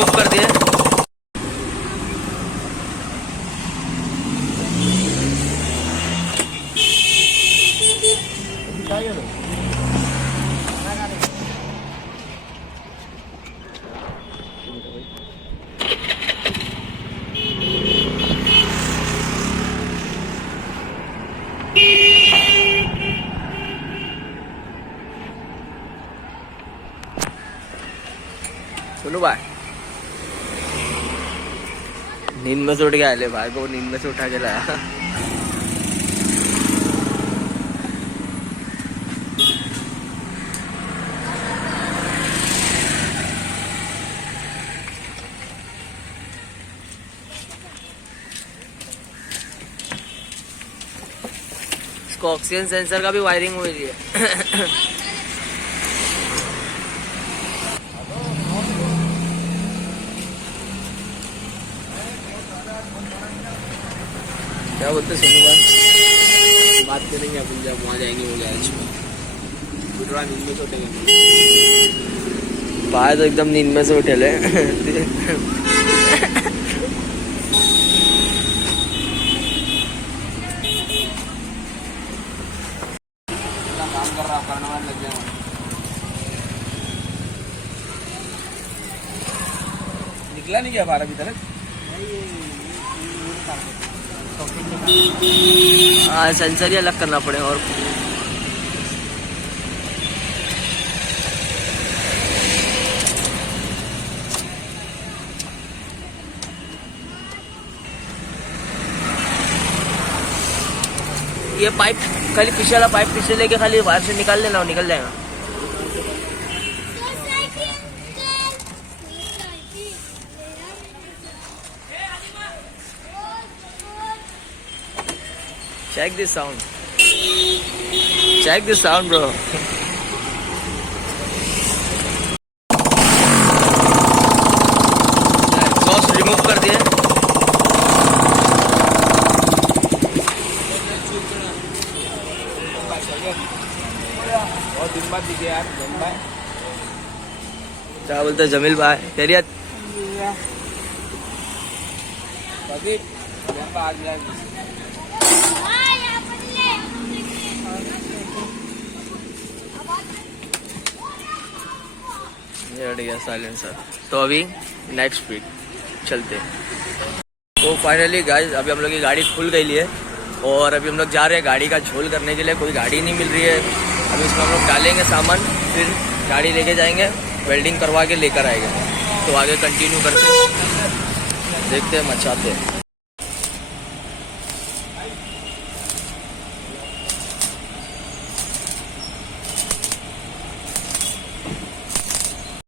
रिमूव कर दिए। सुनो भाई, नींद में से उठ के आए भाई को, नींद में से उठा के लाया। इसको ऑक्सीजन सेंसर का भी वायरिंग हुई है। क्या बोलते सोनू भाई? बात करेंगे अपन जब वहाँ जाएंगे वो गैरेज में, थोड़ा नींद में से उठेंगे। भाई तो एकदम नींद में से उठे ले। काम कर रहा करने वाले लग जाएगा। निकला नहीं क्या 12 अभी तक? हाँ, सेंसर ही अलग करना पड़ेगा। और ये पाइप खाली पीछे वाला पाइप पीछे लेके खाली बाहर से निकाल लेना, निकल जाएगा। Check this sound. Check this sound, bro. Exhaust remove कर दिए। बहुत दिन बाद दिखे यार जमील भाई। क्या बोलते जमील भाई? खैरियत? ये हट गया साइलेंसर। तो अभी नेक्स्ट स्पीड चलते हैं। तो फाइनली गाइस, अभी हम लोग की गाड़ी खुल गई है और अभी हम लोग जा रहे हैं गाड़ी का झोल करने के लिए। कोई गाड़ी नहीं मिल रही है। अभी इसमें हम लोग डालेंगे सामान, फिर गाड़ी लेके जाएंगे, वेल्डिंग करवा के लेकर आएंगे। तो आगे कंटिन्यू करते हैं, देखते हैं, मचाते हैं।